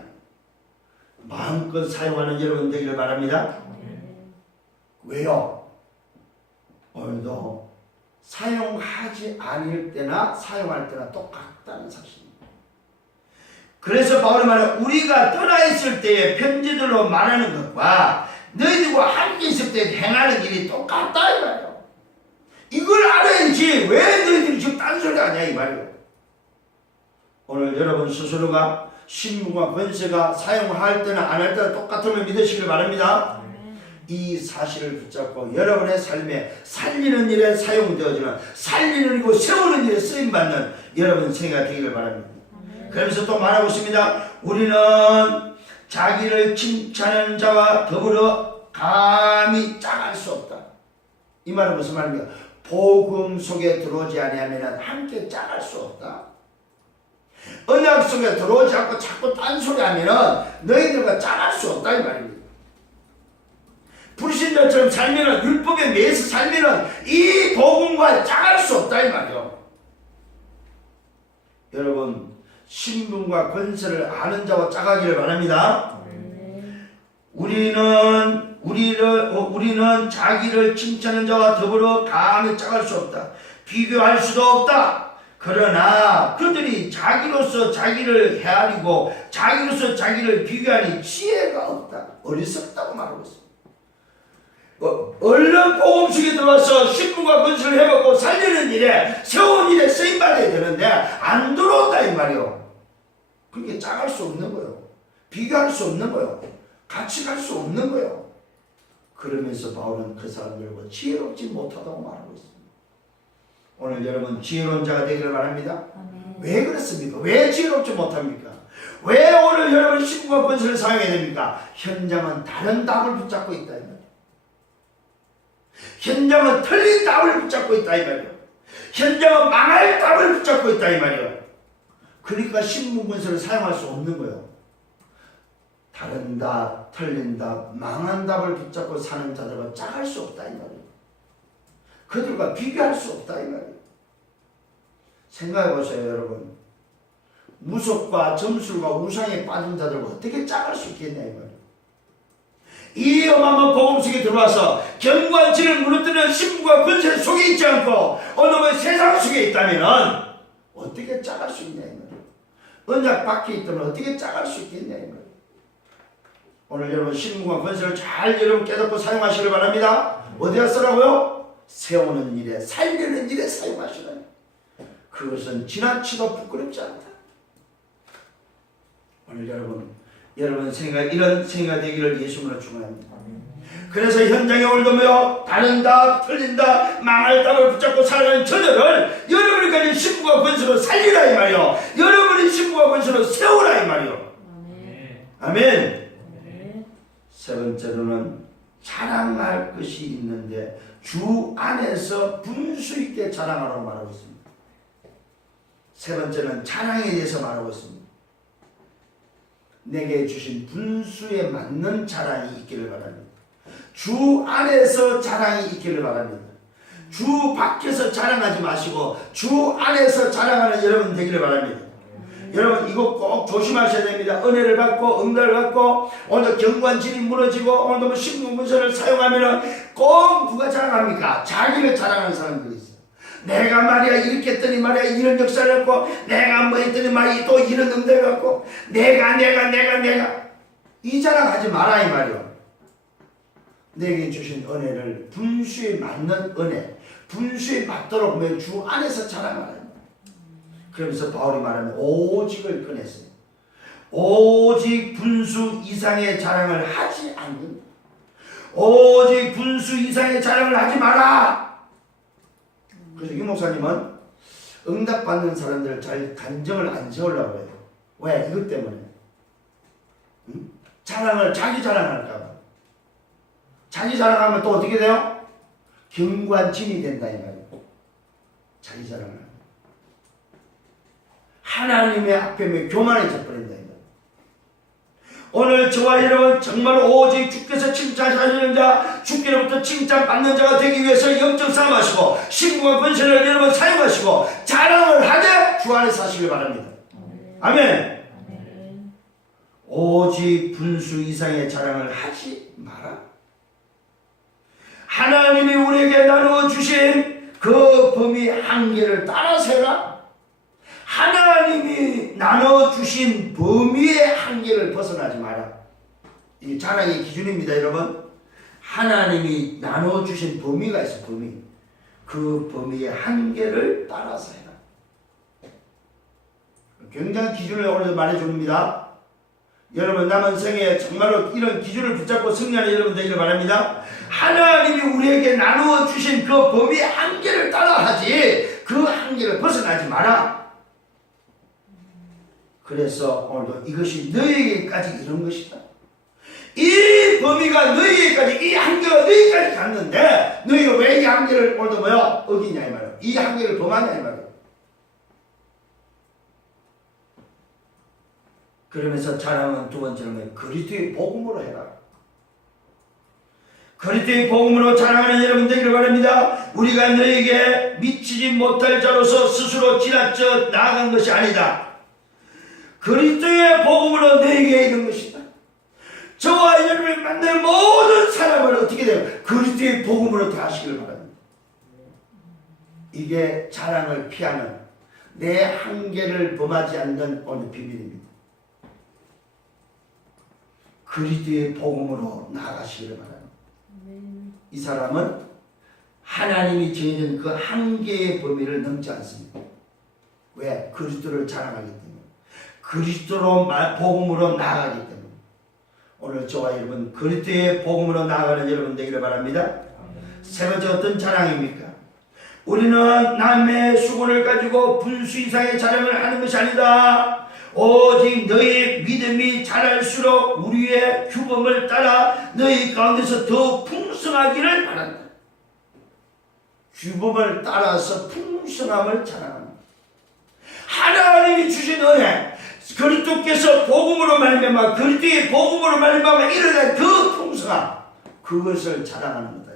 마음껏 사용하는 여러분 되기를 바랍니다. 왜요? 오늘도 사용하지 않을 때나 사용할 때나 똑같다는 사실입니다. 그래서 바울이 말하는 우리가 떠나 있을 때의 편지들로 말하는 것과 너희들과 함께 있을 때 행하는 일이 똑같다 이 말이에요. 이걸 알아야지 왜 너희들이 지금 딴소리 하냐 이 말이에요. 오늘 여러분 스스로가 신분과 권세가 사용할 때나 안 할 때나 똑같음을 믿으시길 바랍니다. 이 사실을 붙잡고 여러분의 삶에 살리는 일에 사용되어지는, 살리는 일이고 세우는 일에 쓰임받는 여러분 생애가 되기를 바랍니다. 그러면서 또 말하고 있습니다. 우리는 자기를 칭찬하는 자와 더불어 감히 짝할 수 없다. 이 말은 무슨 말입니까? 복음 속에 들어오지 아니하면 함께 짝할 수 없다. 언약 속에 들어오지 않고 자꾸 딴소리 하면 너희들과 짝할 수 없다 이 말입니다. 불신자처럼 살면, 율법에 매여서 살면 이 복음과 짝할 수 없다 이 말이요. 여러분 신분과 권세를 아는 자와 짝하기를 바랍니다. 우리는 자기를 칭찬하는 자와 더불어 감히 짝할 수 없다. 비교할 수도 없다. 그러나 그들이 자기로서 자기를 헤아리고 자기로서 자기를 비교하니 지혜가 없다. 어리석다고 말하고 있습니다. 얼른 복음식에 들어와서 신분과 권세를 해갖고 살리는 일에 세운 일에 쓰임받아야 되는데 안 들어온다 이 말이요. 그게 짝할 수 없는 거예요. 비교할 수 없는 거예요. 같이 갈 수 없는 거예요. 그러면서 바울은 그 사람들과 지혜롭지 못하다고 말하고 있습니다. 오늘 여러분 지혜로운 자가 되기를 바랍니다. 왜 그렇습니까? 왜 지혜롭지 못합니까? 왜 오늘 여러분 신분과 권세를 사용해야 됩니까? 현장은 다른 답을 붙잡고 있다 이 말이에요. 현장은 틀린 답을 붙잡고 있다 이 말이에요. 현장은 망할 답을 붙잡고 있다 이 말이에요. 그러니까 신분 권세를 사용할 수 없는 거예요. 다른 답, 틀린 답, 망한 답을 붙잡고 사는 자들과 짝할 수 없다 이 말이에요. 그들과 비교할 수 없다 이 말이에요. 생각해 보세요 여러분. 무속과 점술과 우상에 빠진 자들과 어떻게 짝할 수 있겠냐 이 말이에요. 이 어마어마한 복음 속에 들어와서 경관치를 무너뜨리는 신분과 권세 속에 있지 않고 어느 세상 속에 있다면 어떻게 짝할 수 있냐 이 말이에요. 언약 밖에 있다면 어떻게 짝할 수 있겠냐 이 말이에요. 오늘 여러분 신분과 권세를 잘 여러분 깨닫고 사용하시길 바랍니다. 어디다 쓰라고요? 세우는 일에 살리는 일에 사용하시라. 그것은 지나치도 부끄럽지 않다. 오늘 여러분 생각 이런 생각 되기를 예수님으로 축원합니다. 그래서 현장에 오늘도 뭐요? 다른다, 틀린다, 망할 답을 붙잡고 살아가는 저들을 여러분이 가진 신분과 권세로 살리라 이 말이요. 여러분의 신분과 권세로 세우라 이 말이요. 아멘. 세 번째로는 자랑할 것이 있는데 주 안에서 분수 있게 자랑하라고 말하고 있습니다. 세 번째는 자랑에 대해서 말하고 있습니다. 내게 주신 분수에 맞는 자랑이 있기를 바랍니다. 주 안에서 자랑이 있기를 바랍니다. 주 밖에서 자랑하지 마시고 주 안에서 자랑하는 여러분 되기를 바랍니다. 여러분 이거 꼭 조심하셔야 됩니다. 은혜를 받고 응답을 받고 오늘 경관진이 무너지고 오늘 신분문서를 사용하면 꼭 누가 자랑합니까? 자기를 자랑하는 사람들이 있어요. 내가 말이야 이렇게 했더니 말이야 이런 역사를 했고 내가 뭐 했더니 말이야 또 이런 응답을 받고 내가 이 자랑하지 마라 이 말이요. 내게 주신 은혜를 분수에 맞는 은혜 분수에 맞도록 주 안에서 자랑하라. 그러면서 바울이 말하는 오직을 꺼냈습니다. 오직 분수 이상의 자랑을 하지 않는 오직 분수 이상의 자랑을 하지 마라. 그래서 유 목사님은 응답받는 사람들을 잘 간정을 안 세우려고 해요. 왜? 이것 때문에. 자기 자랑할까 봐. 자기 자랑하면 또 어떻게 돼요? 경관진이 된다 이 말이에요. 자기 자랑을 합니다. 하나님의 앞에 교만해져 버린다. 오늘 저와 여러분 정말 오직 주께서 칭찬하시는 자, 주께로부터 칭찬받는 자가 되기 위해서 영적 싸움하시고 신분과 권세를 여러분 사용하시고 자랑을 하되 주 안에서 하시길 바랍니다. 아멘. 오직 분수 이상의 자랑을 하지 마라. 하나님이 우리에게 나누어 주신 그 범위 한계를 따라서 해라. 하나님이 나눠주신 범위의 한계를 벗어나지 마라. 이게 자랑의 기준입니다, 여러분. 하나님이 나눠주신 범위가 있어, 범위. 그 범위의 한계를 따라서 해라. 굉장히 기준을 오늘 말해줍니다. 여러분 남은 생에 정말로 이런 기준을 붙잡고 승리하는 여러분 되기를 바랍니다. 하나님이 우리에게 나누어주신 그 범위의 한계를 따라하지 그 한계를 벗어나지 마라. 그래서 오늘도 이것이 너희에게까지 이런 것이다. 이 범위가 너희에게까지, 이 한계가 너희에게까지 갔는데 너희가 왜 이 한계를 오늘도 뭐야? 어기냐 이 말이야. 이 한계를 범하냐 이 말이야. 그러면서 자랑은 두 번째는 그리스도의 복음으로 해라. 그리스도의 복음으로 자랑하는 여러분 되기를 바랍니다. 우리가 너희에게 미치지 못할 자로서 스스로 지나쳐 나아간 것이 아니다. 그리스도의 복음으로 너희에게 이른 것이다. 저와 여러분을 만날 모든 사람을 어떻게 돼요? 그리스도의 복음으로 대하시길 바랍니다. 이게 자랑을 피하는 내 한계를 범하지 않는 오늘 비밀입니다. 그리스도의 복음으로 나아가시길 바랍니다. 이 사람은 하나님이 정해진 그 한계의 범위를 넘지 않습니다. 왜? 그리스도를 자랑하기 때문에. 그리스도로 복음으로 나아가기 때문에. 오늘 저와 여러분 그리스도의 복음으로 나아가는 여러분 되기를 바랍니다. 세 번째 어떤 자랑입니까? 우리는 남의 수고를 가지고 분수 이상의 자랑을 하는 것이 아니다. 오직 너희 믿음이 자랄수록 우리의 규범을 따라 너희 가운데서 더 풍성하기를 바란다. 규범을 따라서 풍성함을 자랑합니다. 하나님이 주신 은혜, 그리스도께서 복음으로 말미암아 그리스도의 복음으로 말미암아 일어난 그 풍성함, 그것을 자랑하는 거다.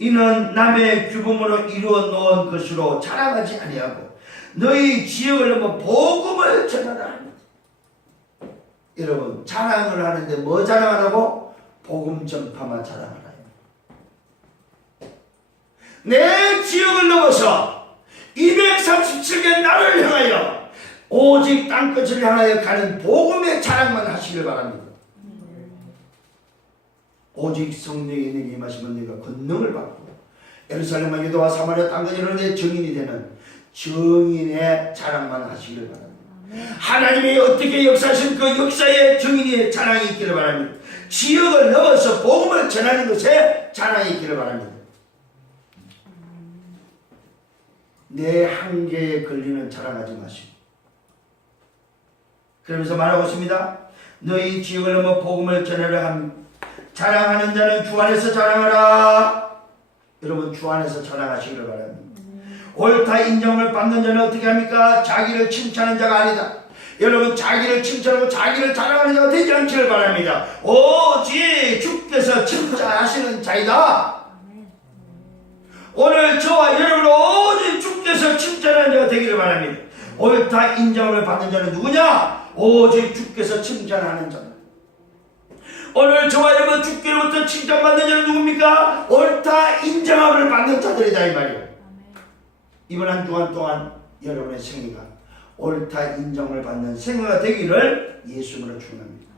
이는 남의 규범으로 이루어 놓은 것으로 자랑하지 아니하고 너희 지역을 넘어 복음을 전하라 합니다. 여러분 자랑을 하는데 뭐 자랑하라고? 복음 전파만 자랑하라. 내 지역을 넘어서 237개 나라를 향하여 오직 땅끝을 향하여 가는 복음의 자랑만 하시길 바랍니다. 오직 성령이 내게 임하시면 내가 권능을 받고 예루살렘과 유다와 사마리아 땅까지 이르는 증인이 되는 증인의 자랑만 하시길 바랍니다. 하나님이 어떻게 역사하신 그 역사의 증인의 자랑이 있기를 바랍니다. 지역을 넘어서 복음을 전하는 것에 자랑이 있기를 바랍니다. 내 한계에 걸리는 자랑하지 마시고 그러면서 말하고 있습니다. 너희 지역을 넘어 복음을 전하려 함 자랑하는 자는 주 안에서 자랑하라. 여러분 주 안에서 자랑하시기를 바랍니다. 옳다 인정을 받는 자는 어떻게 합니까? 자기를 칭찬하는 자가 아니다. 여러분 자기를 칭찬하고 자기를 자랑하는 자가 되지 않기를 바랍니다. 오직 주께서 칭찬하시는 자이다. 오늘 저와 여러분 오직 주께서 칭찬하는 자가 되기를 바랍니다. 옳다 인정을 받는 자는 누구냐? 오직 주께서 칭찬하는 자다. 오늘 저와 여러분 주께로부터 칭찬받는 자는 누굽니까? 옳다 인정함을 받는 자들이다 이 말이에요. 이번 한 주간 동안 여러분의 생애가 옳다 인정을 받는 생애가 되기를 예수님으로 축원합니다.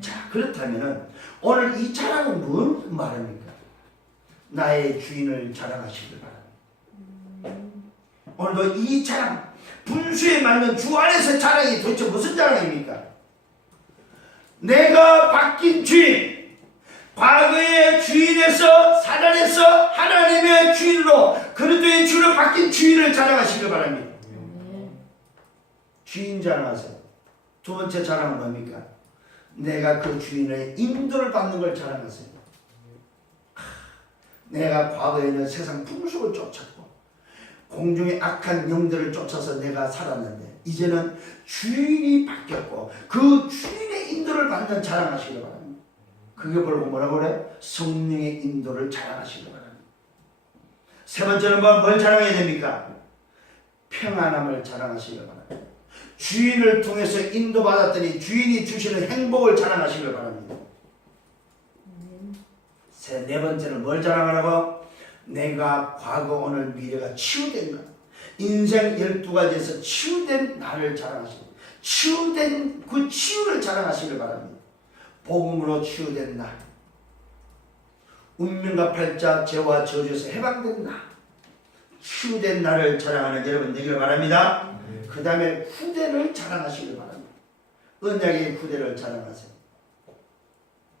자 그렇다면 오늘 이 자랑은 무슨 말입니까? 나의 주인을 자랑하시길 바랍니다. 오늘도 이 자랑 분수에 맞는 주 안에서 자랑이 도대체 무슨 자랑입니까? 내가 바뀐 주인, 과거의 주인에서 사단에서 하나님의 주인으로 그리스도의 주인으로 바뀐 주인을 자랑하시길 바랍니다. 주인 자랑하세요. 두 번째 자랑은 뭡니까? 내가 그 주인의 인도를 받는 걸 자랑하세요. 내가 과거에는 세상 풍속을 쫓았고 공중의 악한 영들을 쫓아서 내가 살았는데 이제는 주인이 바뀌었고 그 주인의 인도를 받는 자랑하시기 바랍니다. 그게 바로 뭐라고 그래? 성령의 인도를 자랑하시기 바랍니다. 세 번째는 뭘 자랑해야 됩니까? 평안함을 자랑하시기 바랍니다. 주인을 통해서 인도받았더니 주인이 주시는 행복을 자랑하시기 바랍니다. 네 번째는 뭘 자랑하라고? 내가 과거 오늘 미래가 치유된 것, 인생 12가지에서 치유된 나를 자랑하시기, 치유된 그 치유를 자랑하시길 바랍니다. 복음으로 치유된 나, 운명과 팔자 죄와 저주에서 해방된 나, 치유된 나를 자랑하는 여러분 되기를 바랍니다. 그 다음에 후대를 자랑하시길 바랍니다. 언약의 후대를 자랑하세요.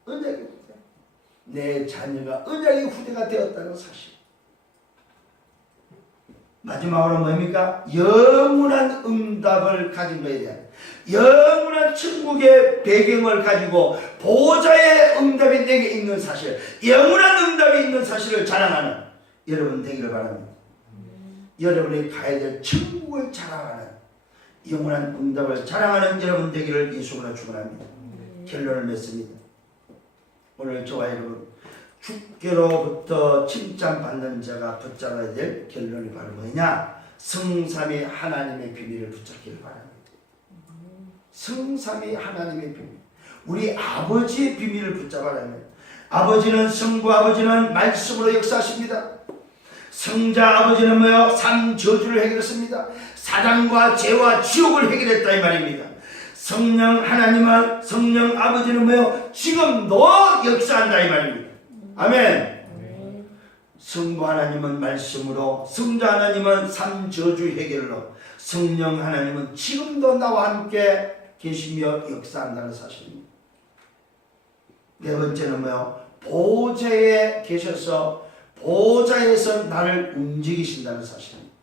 언약의 후대. 내 자녀가 언약의 후대가 되었다는 사실. 마지막으로 뭡니까? 영원한 응답을 가진 것에 대한, 영원한 천국의 배경을 가지고 보호자의 응답이 내게 있는 사실, 영원한 응답이 있는 사실을 자랑하는 여러분 되기를 바랍니다. 여러분이 가야 될 천국을 자랑하는, 영원한 응답을 자랑하는 여러분 되기를 예수님으로 축원합니다. 결론을 맺습니다. 오늘 저와 여러분, 주께로부터 칭찬받는 자가 붙잡아야 될 결론이 바로 뭐냐? 성삼위 하나님의 비밀을 붙잡기를 바랍니다. 성삼위 하나님의 비밀, 우리 아버지의 비밀을 붙잡아라면, 아버지는 성부 아버지는 말씀으로 역사하십니다. 성자 아버지는 뭐요? 삼저주를 해결했습니다. 사단과 죄와 지옥을 해결했다 이 말입니다. 성령 하나님은, 성령 아버지는 뭐요? 지금도 역사한다 이 말입니다. 아멘. 성부 하나님은 말씀으로, 성자 하나님은 삼저주 해결로, 성령 하나님은 지금도 나와 함께 계시며 역사한다는 사실입니다. 네 번째는 뭐요? 보좌에 계셔서 보좌에서 나를 움직이신다는 사실입니다.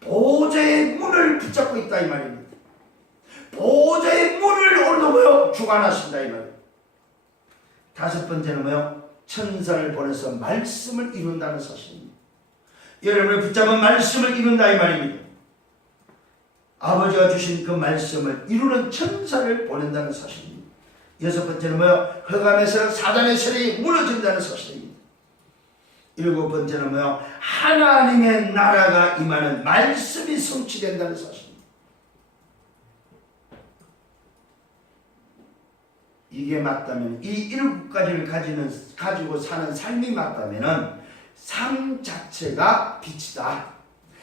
보좌의 문을 붙잡고 있다 이 말입니다. 보좌의 문을 오늘도 뭐요? 주관하신다 이 말입니다. 다섯 번째는 뭐요? 천사를 보내서 말씀을 이룬다는 사실입니다. 여러분을 붙잡은 말씀을 이룬다 이 말입니다. 아버지가 주신 그 말씀을 이루는 천사를 보낸다는 사실입니다. 여섯 번째는 뭐요? 흑암에서 사단의 세력이 무너진다는 사실입니다. 일곱 번째는 뭐요? 하나님의 나라가 임하는 말씀이 성취된다는 사실입니다. 이게 맞다면, 이 일곱 가지를 가지고 사는 삶이 맞다면 삶 자체가 빛이다.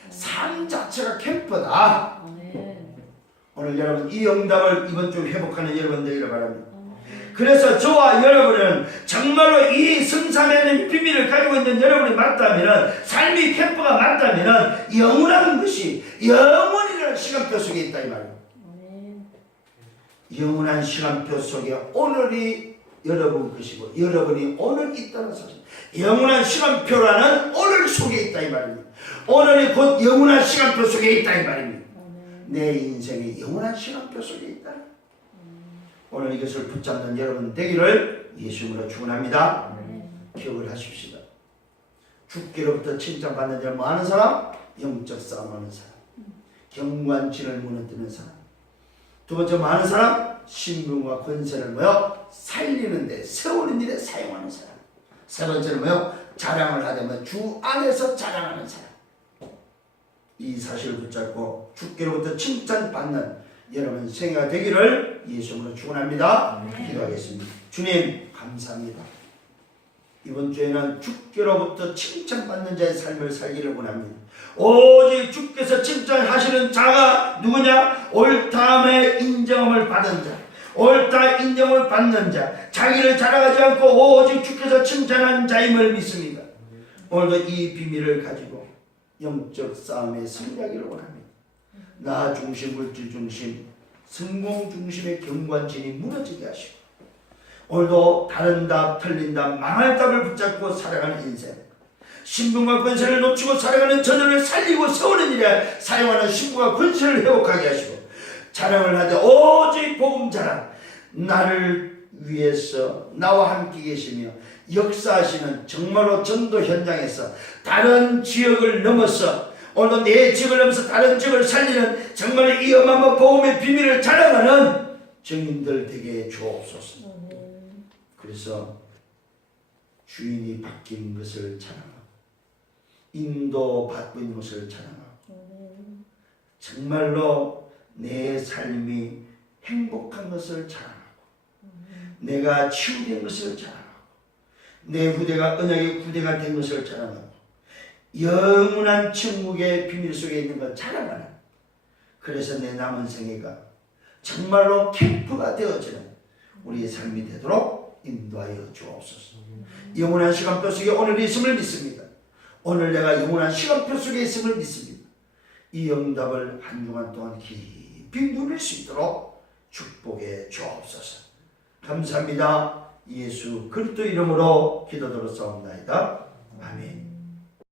삶 자체가 캠프다. 오늘 여러분 이 응답을 이번 주 회복하는 여러분 되기를 바랍니다. 그래서 저와 여러분은 정말로 이 성삼위의 비밀을 가지고 있는 여러분이 맞다면, 삶이 캠프가 맞다면 영원한 것이 영원이라는 시간표 속에 있다 이 말입니다. 영원한 시간표 속에 오늘이 여러분 것이고 여러분이 오늘 있다는 사실, 영원한 시간표라는 오늘 속에 있다 이 말입니다. 오늘이 곧 영원한 시간표 속에 있다 이 말입니다. 내 인생이 영원한 시간표 속에 있다. 오늘 이것을 붙잡는 여러분 되기를 예수님으로 축원합니다. 기억을 하십시다. 주께로부터 칭찬받는 자를 뭐 하는 사람? 영적 싸움하는 사람, 경관진을 무너뜨리는 사람. 두 번째 뭐 하는 사람? 신분과 권세를 뭐요? 살리는데, 세우는 일에 사용하는 사람. 세 번째는 뭐요? 자랑을 하려면 주 안에서 자랑하는 사람. 이 사실을 붙잡고 주께로부터 칭찬받는 여러분 생애가 되기를 예수님으로 축원합니다. 기도하겠습니다. 주님 감사합니다. 이번 주에는 주께로부터 칭찬받는 자의 삶을 살기를 원합니다. 오직 주께서 칭찬하시는 자가 누구냐? 옳다함의 인정함을 받은 자, 옳다 인정을 받는 자, 자기를 자랑하지 않고 오직 주께서 칭찬한 자임을 믿습니다. 오늘도 이 비밀을 가지고 영적 싸움에 승리하기를 원합니다. 나 중심, 물질 중심, 성공 중심의 경관진이 무너지게 하시고, 오늘도 다른 답, 틀린 답, 망할 답을 붙잡고 살아가는 인생, 신분과 권세를 놓치고 살아가는 저들을 살리고 세우는 일에 사용하는 신분과 권세를 회복하게 하시고, 자랑을 하되 오직 복음 자랑, 나를 위에서 나와 함께 계시며 역사하시는 정말로 전도 현장에서 다른 지역을 넘어서 오늘 내 지역을 넘어서 다른 지역을 살리는 정말 이 어마어마한 복음의 비밀을 자랑하는 증인들 되게 주옵소서. 그래서 주인이 바뀐 것을 자랑하고 인도받고 있는 것을 자랑하고 정말로 내 삶이 행복한 것을 자랑하고 내가 치유된 것을 자랑하고 내 후대가 언약의 후대가 된 것을 자랑하고 영원한 천국의 비밀 속에 있는 것 자랑하는, 그래서 내 남은 생애가 정말로 캠프가 되어지는 우리의 삶이 되도록 인도하여 주옵소서. 영원한 시간표 속에 오늘 있음을 믿습니다. 오늘 내가 영원한 시간표 속에 있음을 믿습니다. 이 응답을 한 주간 동안 깊이 누릴 수 있도록 축복해 주옵소서. 감사합니다. 예수 그리스도 이름으로 기도드렸사옵나이다. 아멘.